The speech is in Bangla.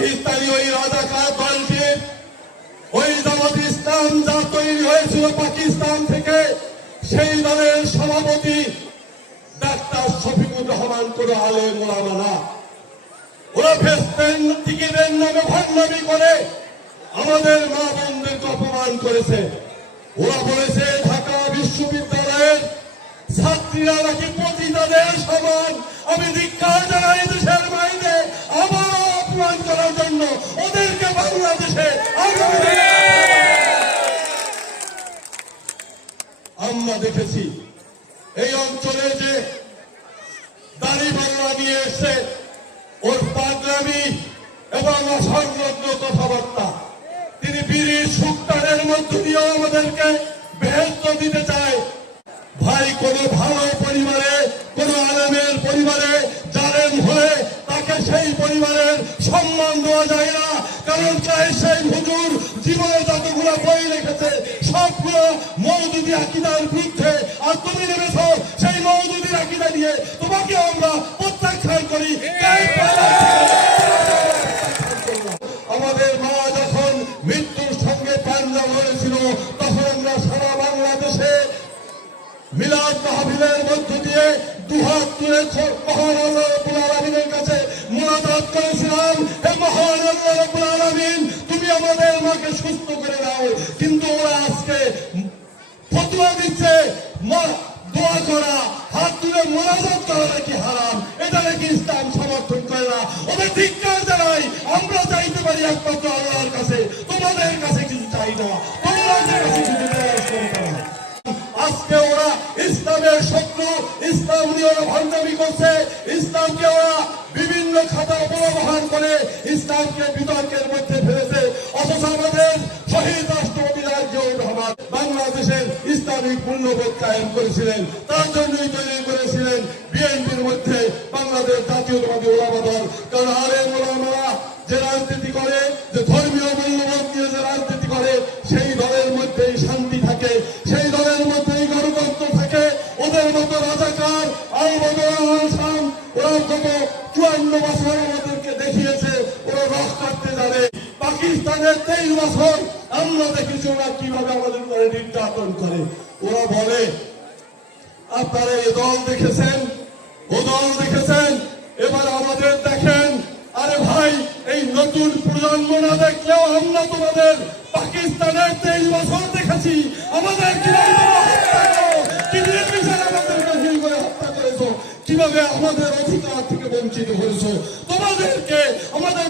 পাকিস্তানি ওই রাজাকার দলটির ওই জামাত ইসলাম যা তৈরি হয়েছিল পাকিস্তান থেকে, সেই দলের সভাপতি ডাক্তার শফিকুর রহমান কোন আলেম ওলামা না। ওরা ফেসবেন টিকিটের নামে ভণ্ডামি করে আমাদের মা বোনদেরকে অপমান করেছে। ওরা বলেছে ঢাকা বিশ্ববিদ্যালয়ের ছাত্রীরা নাকি পতিতাদের সমান। আমি ধিক্কার জানাই দেশের বাইরে আবার অপমান করার জন্য ওদেরকে বাংলাদেশে আমরা দেখেছি। এই অঞ্চলে যে দাড়িপাল্লা নিয়ে এসে ওর পাগলামি এবং অসংলগ্ন কথাবার্তা, তিনি বিড়ির সুক্তানের মধ্য দিয়েও আমাদেরকে বেহেশত দিতে চায়। ভাই, কোন ভালো পরিবারে, কোন আলেমের পরিবারে জালেম হয়ে তাকে সেই পরিবারের সম্মান দেওয়া যায় না। কারণ সেই হুজুর জীবনে যতগুলো বই রেখেছে সবগুলো মওদুদি আকীদার বিরুদ্ধে, আর তুমি নেমেছ সেই মওদুদির আকীদা নিয়ে। তোমাকে আমরা প্রত্যাখ্যান করি। আমাদের মা যখন মৃত্যুর সঙ্গে পাঞ্জা হয়েছিল, তখন আমরা সারা বাংলাদেশে মিলাদ মাহফিলের মধ্য দিয়ে দুহাত তুলে মহান আল্লাহ রাব্বুল আলামিনের কাছে মুনাজাত করেছিলাম, হে মহান আল্লাহ রাব্বুল আলামিন, তুমি আমাদের মাকে সুস্থ করে দাও। কিন্তু ওরা আজকে ফতোয়া দিচ্ছে দোয়া করা, হাত তুলে মুনাজাত করা নাকি হারাম, এটা নাকি ইসলাম সমর্থন করে না। ওদের ধিক্কার জানাই। আমরা চাইতে পারি একমাত্র আল্লাহর কাছে, তোমাদের কাছে কিছু চাই না, তোমাদের কাছে কিছু চাই না। আজকে ওরা ইসলামের শত্রু, ইসলাম নিয়ে ওরা ভণ্ডামি করছে, ইসলামকে ওরা বিভিন্ন খাতা অপব্যবহার করে ইসলামকে বিতর্কের মধ্যে ফেলেছে। অথচ আমাদের শহীদ রাষ্ট্রপতি জিয়াউর রহমান বাংলাদেশের ইসলামিক মূল্যবোধ কায়েম করেছিলেন, তার জন্যই তৈরি করেছিলেন বিএনপির মধ্যে বাংলাদেশ জাতীয়তাবাদী ওলামা দল। কারণ আলেম ওলামারা যে রাজনীতি করে, যে ধর্মীয় মূল্যবোধ নিয়ে যে রাজনীতি করে, সেই দলের মধ্যেই শান্তি থাকে, সেই দলের মধ্যেই গণতন্ত্র থাকে। ওদের মতো রাজাকার ওরা গত 54 বছর আমাদেরকে দেখিয়েছে ওরা রস কাটতে জানে। পাকিস্তানের 23 বছর আমরা দেখেছি ওরা কিভাবে আমাদের উপরে নির্যাতন করে। ওরা বলে আপনারা এ দল দেখেছেন, ও দল দেখেছেন, এবার আমাদের দেখেন। আরে ভাই, এই নতুন প্রজন্ম না দেখলেও আমরা তোমাদের পাকিস্তানের 23 বছর দেখেছি। আমাদের কিভাবে আমাদের অধিকার থেকে বঞ্চিত হয়েছ, তোমাদেরকে আমাদের